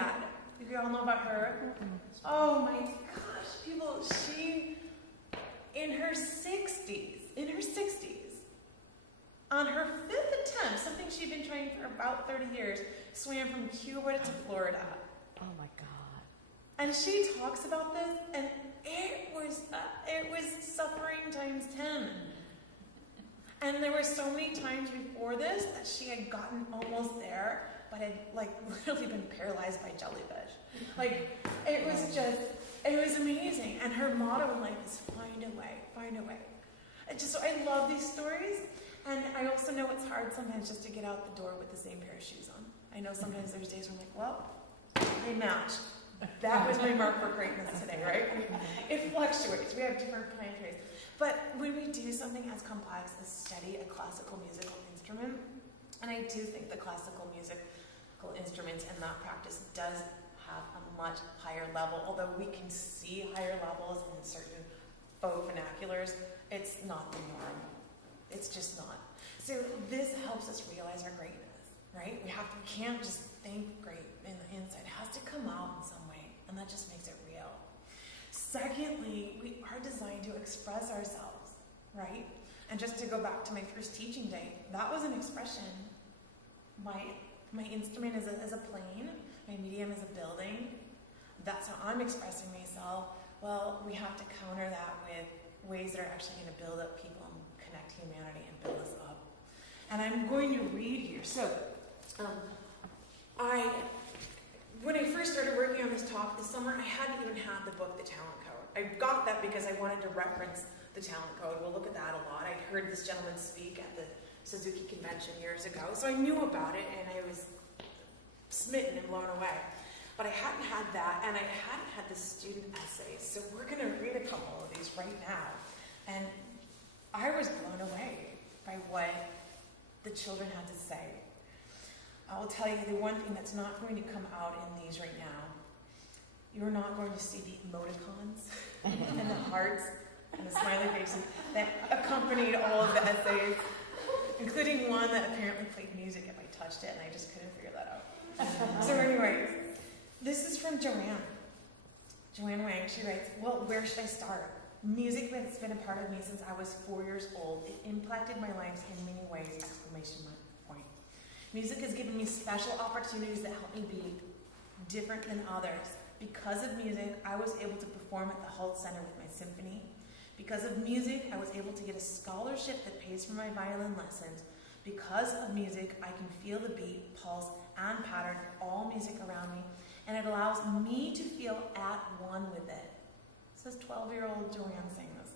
Dad. You all know about her? Oh my gosh, people, she, in her 60s, on her 5th attempt, something she'd been trying for about 30 years, swam from Cuba to Florida. Oh my God. And she talks about this, and it was suffering times 10. And there were so many times before this that she had gotten almost there, but had literally been paralyzed by jellyfish. It was amazing. And her motto in life is find a way, find a way. I love these stories. And I also know it's hard sometimes just to get out the door with the same pair of shoes on. I know sometimes there's days where I'm like, well, they match. That was my mark for greatness today, right? It fluctuates. We have different planetaries. But when we do something as complex as study a classical musical instrument, and I do think the classical musical instruments and that practice does have a much higher level, although we can see higher levels in certain faux vernaculars, it's not the norm. It's just not. So this helps us realize our greatness, right? We can't just think great in the inside. It has to come out in some way, and that just makes it real. Secondly, we are designed to express ourselves, right? And just to go back to my first teaching day, that was an expression. My instrument is a plane, my medium is a building. That's how I'm expressing myself. Well, we have to counter that with ways that are actually going to build up people and connect humanity and build us up. And I'm going to read here. So, when I first started working on this talk this summer, I hadn't even had the book, The Talent Code. I got that because I wanted to reference the Talent Code. We'll look at that a lot. I heard this gentleman speak at the Suzuki convention years ago, so I knew about it, and I was smitten and blown away. But I hadn't had that, and I hadn't had the student essays. So we're going to read a couple of these right now. And I was blown away by what the children had to say. I will tell you the one thing that's not going to come out in these right now. You're not going to see the emoticons and the hearts and the smiley faces that accompanied all of the essays, including one that apparently played music if I touched it, and I just couldn't figure that out. So anyway, this is from Joanne. Joanne Wang, she writes, well, where should I start? Music has been a part of me since I was 4 years old. It impacted my life in many ways, exclamation point. Music has given me special opportunities that help me be different than others. Because of music, I was able to perform at the Holt Center with my symphony. Because of music, I was able to get a scholarship that pays for my violin lessons. Because of music, I can feel the beat, pulse, and pattern of all music around me, and it allows me to feel at one with it. This is 12-year-old Joanne saying this.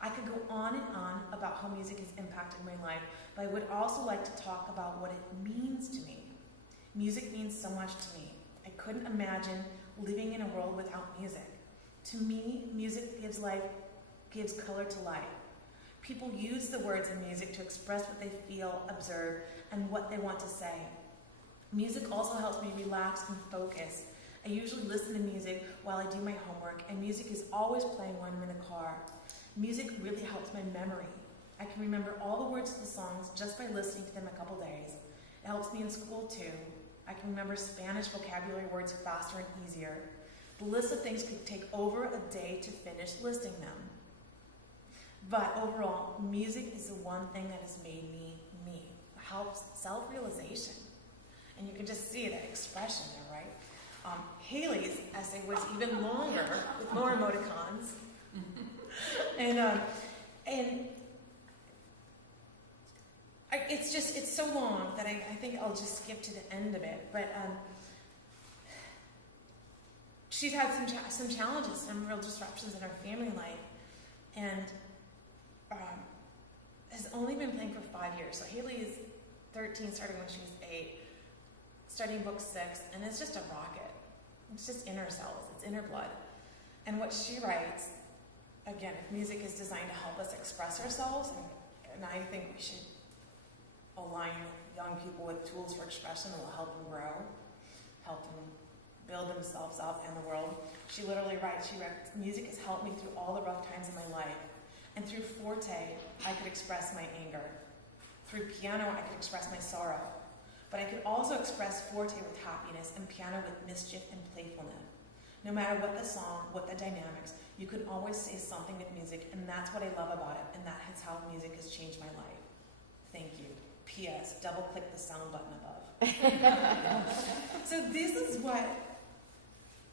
I could go on and on about how music has impacted my life, but I would also like to talk about what it means to me. Music means so much to me. I couldn't imagine living in a world without music. To me, music gives color to life. People use the words in music to express what they feel, observe, and what they want to say. Music also helps me relax and focus. I usually listen to music while I do my homework, and music is always playing when I'm in the car. Music really helps my memory. I can remember all the words to the songs just by listening to them a couple days. It helps me in school too. I can remember Spanish vocabulary words faster and easier. The list of things could take over a day to finish listing them. But overall, music is the one thing that has made me me. It helps self-realization. And you can just see that expression there, right? Haley's essay was even longer, with more emoticons. It's so long that I think I'll just skip to the end of it. But she's had some challenges, some real disruptions in her family life, and has only been playing for 5 years. So Haley is 13, starting when she was 8, studying book 6, and it's just a rocket. It's just in her cells. It's in her blood. And what she writes, again, if music is designed to help us express ourselves, and I think we should align young people with tools for expression that will help them grow, help them build themselves up and the world. She literally writes, music has helped me through all the rough times in my life. And through forte, I could express my anger. Through piano, I could express my sorrow. but I could also express forte with happiness and piano with mischief and playfulness. No matter what the song, what the dynamics, you can always say something with music, and that's what I love about it, and that is how music has changed my life. Thank you. P.S. Double click the sound button above. So this is what,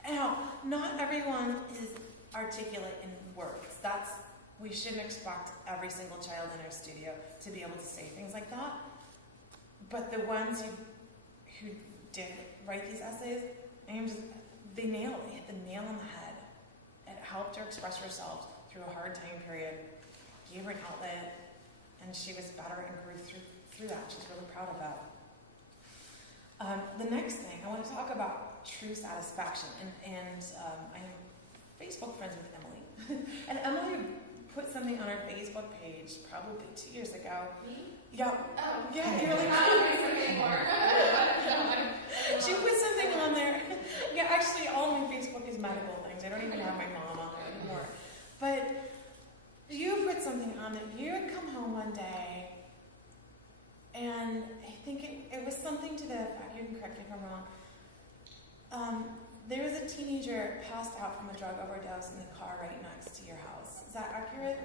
now, not everyone is articulate in words. We shouldn't expect every single child in our studio to be able to say things like that. But the ones who did write these essays, they nailed it. They hit the nail on the head. It helped her express herself through a hard time period, gave her an outlet, and she was better and grew through that. She's really proud of that. The next thing, I want to talk about true satisfaction. And I'm Facebook friends with Emily. And Emily put something on her Facebook page probably 2 years ago. Me? Yeah. Oh. Yeah, you're like, she put something on there. Yeah, actually, all my Facebook is medical things. I don't even have my mom on there anymore. But you put something on that. You had come home one day, and I think it was something to the effect, you can correct me if I'm wrong. There was a teenager passed out from a drug overdose in the car right next to your house. Is that accurate?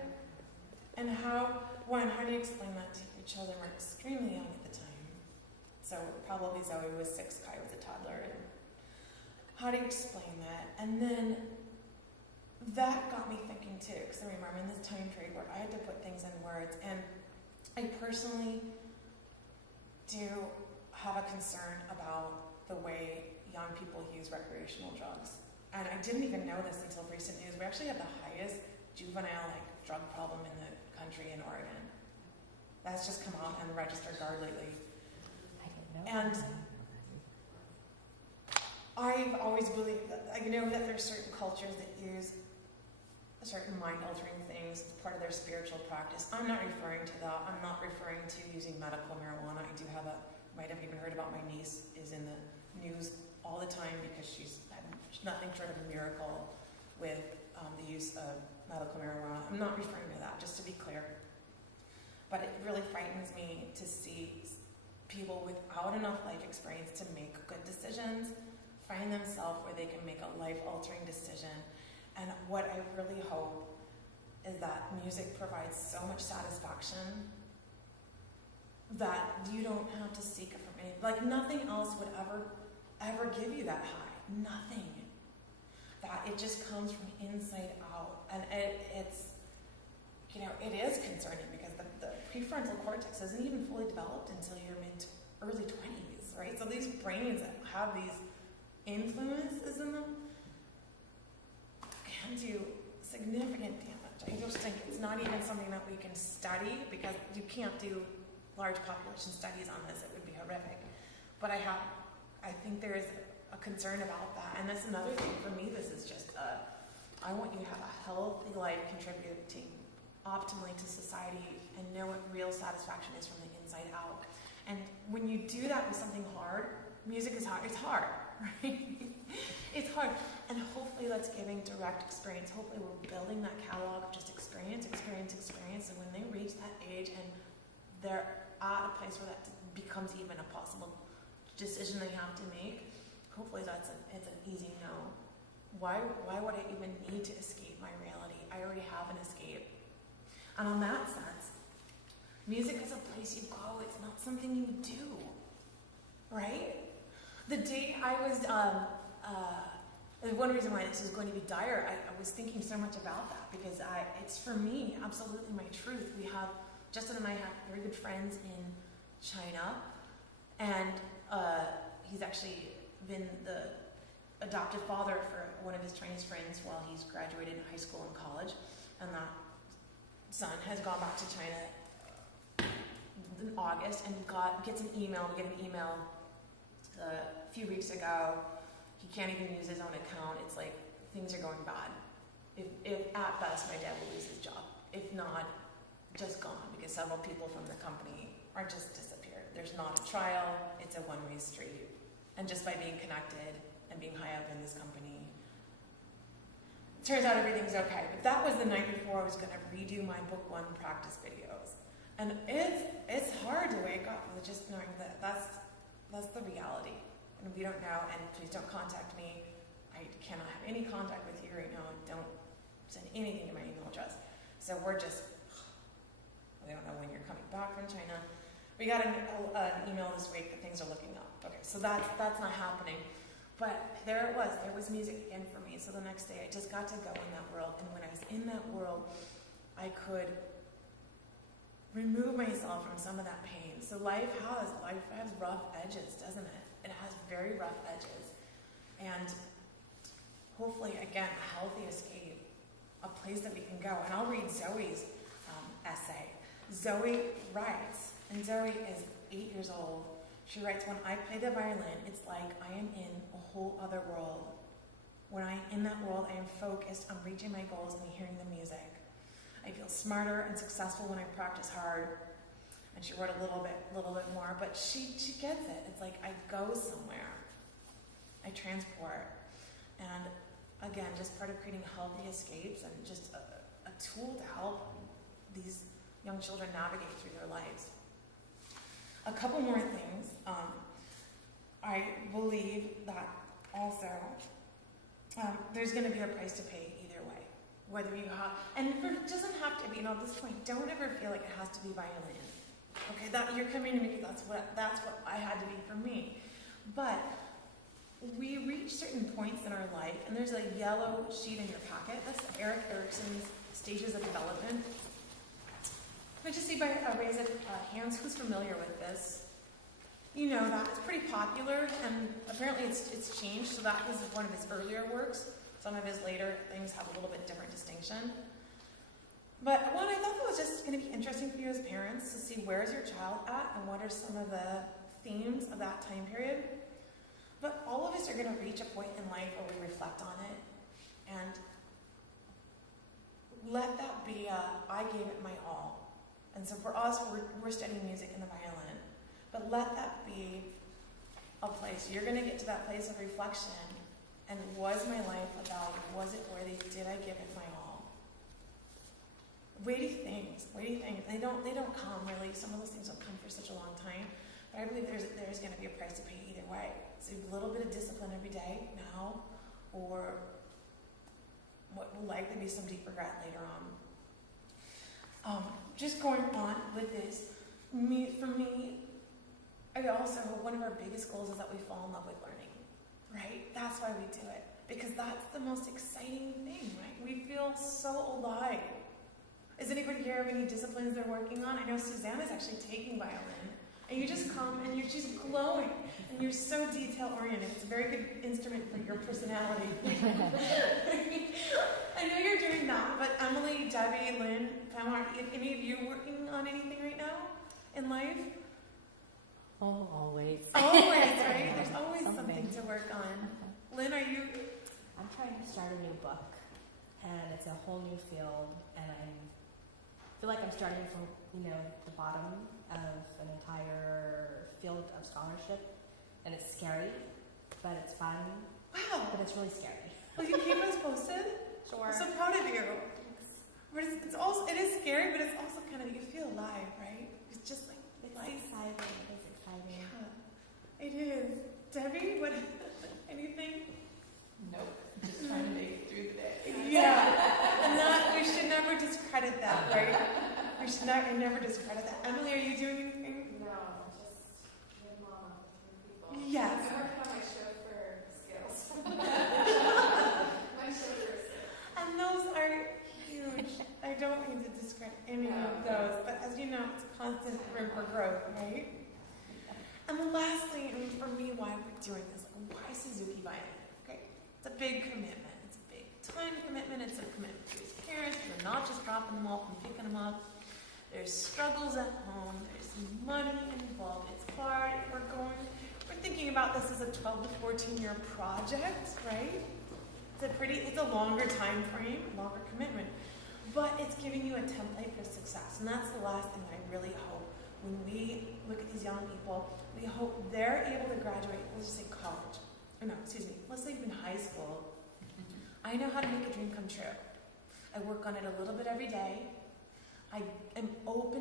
And how do you explain that to your children? Were extremely young at the time. So probably Zoe was 6, Kai was a toddler. And how do you explain that? And then that got me thinking too, because I remember in this time period where I had to put things in words, and I personally do have a concern about the way young people use recreational drugs. And I didn't even know this until recent news. We actually have the highest juvenile drug problem in the country in Oregon. That's just come out on the register guard lately. I didn't know. And I've always believed that, I know that there's certain cultures that use certain mind-altering things as part of their spiritual practice. I'm not referring to that. I'm not referring to using medical marijuana. I do have might have even heard about my niece is in the news all the time because she's had nothing short of a miracle with the use of medical marijuana. I'm not referring to that, just to be clear. But it really frightens me to see people without enough life experience to make good decisions find themselves where they can make a life-altering decision. And what I really hope is that music provides so much satisfaction that you don't have to seek it from any, nothing else would ever give you that high. Nothing. That it just comes from inside out. And it's, it is concerning because the prefrontal cortex isn't even fully developed until your early 20s, right? So these brains that have these influences in them can do significant damage. I just think it's not even something that we can study because you can't do large population studies on this. It would be horrific. But I think there is a concern about that. And that's another thing for me. This is just I want you to have a healthy life contributing optimally to society and know what real satisfaction is from the inside out. And when you do that with something hard, music is hard. It's hard, right? It's hard. And hopefully that's giving direct experience. Hopefully we're building that catalog of just experience. And when they reach that age and they're at a place where that becomes even a possible decision they have to make, hopefully it's an easy no. Why would I even need to escape my reality? I already have an escape. And on that sense, music is a place you go. It's not something you do, right? The day I was, one reason why this is going to be dire, I was thinking so much about that because it's for me absolutely my truth. Justin and I have very good friends in China, and he's actually been the adoptive father for one of his Chinese friends while he's graduated in high school and college, and that son has gone back to China in August and gets an email. We get an email a few weeks ago. He can't even use his own account. It's like things are going bad. If at best my dad will lose his job. If not, just gone because several people from the company are just disappeared. There's not a trial. It's a one-way street. And just by being connected and being high up in this company, it turns out everything's okay. But that was the night before I was going to redo my book 1 practice videos. And it's hard to wake up with just knowing that that's That's the reality. And if you don't know, and please don't contact me. I cannot have any contact with you right now. Don't send anything to my email address. So we don't know when you're coming back from China. We got an email this week that things are looking up. Okay, so that's not happening. But there was music again for me. So the next day I just got to go in that world. And when I was in that world, I could remove myself from some of that pain. So life has rough edges, doesn't it? It has very rough edges. And hopefully, again, a healthy escape, a place that we can go. And I'll read Zoe's essay. Zoe writes, and Zoe is 8 years old. She writes, when I play the violin, it's like I am in a whole other world. When I'm in that world, I am focused on reaching my goals and hearing the music. I feel smarter and successful when I practice hard. And she wrote a little bit more, but she gets it. It's like I go somewhere. I transport. And again, just part of creating healthy escapes and just a tool to help these young children navigate through their lives. A couple more things. I believe that also there's going to be a price to pay either way. Whether you have, and it doesn't have to be, at this point, don't ever feel like it has to be violin. Okay, that you're coming to me because that's what I had to be for me. But we reach certain points in our life, and there's a yellow sheet in your packet. That's Erik Erikson's Stages of Development. I just see by a raise of hands who's familiar with this. You know that it's pretty popular, and apparently it's changed. So that was one of his earlier works. Some of his later things have a little bit different distinction. But one, I thought that was just going to be interesting for you as parents to see where's your child at and what are some of the themes of that time period. But all of us are going to reach a point in life where we reflect on it and let that be I gave it my all. And so for us, we're studying music and the violin. But let that be a place. You're going to get to that place of reflection. And was my life a value? Was it worthy? Did I give it my all? Weighty things. They don't come really. Some of those things don't come for such a long time. But I believe there's going to be a price to pay either way. So a little bit of discipline every day now, or what will likely be some deep regret later on. Just going on with this, for me, one of our biggest goals is that we fall in love with learning. Right? That's why we do it. Because that's the most exciting thing, right? We feel so alive. Does anybody here have any disciplines they're working on? I know Suzanne is actually taking violin. And you just come and you're just glowing. And you're so detail-oriented. It's a very good instrument for your personality. I know you're doing that, but Emily, Debbie, Lynn, Pamela, any of you working on anything right now in life? Oh, always. Always, right? There's always something to work on. Lynn, are you? I'm trying to start a new book, and it's a whole new field, and I feel like I'm starting from, the bottom of an entire field of scholarship, and it's scary, but it's fun. Wow. But it's really scary. Will you keep us posted? Sure. I'm so proud of you. But it is scary, but it's also kind of, you feel alive, right? It's just like life. Exciting. It is exciting. Yeah, it is. Debbie, what? Anything? Nope. Just trying to make it through the day. Yeah. And we should never discredit that, right? We should never discredit that. Emily, are you doing anything? No, just good mama for people. Yes. I work on my chauffeur skills. My chauffeur skills. And those are huge. I don't mean to discredit any of those, but as you know, it's a constant room for growth, right? And lastly, for me, why we're doing this, why Suzuki Violin? Okay, it's a big commitment. It's a big time commitment. It's a commitment to his parents. You're not just dropping them off and picking them up. There's struggles at home. There's money involved. It's hard. We're thinking about this as a 12 to 14-year project, right? It's a longer time frame, longer commitment. But it's giving you a template for success. And that's the last thing I really hope. When we look at these young people, we hope they're able to graduate, let's just say college. Let's say even high school. I know how to make a dream come true. I work on it a little bit every day. I am open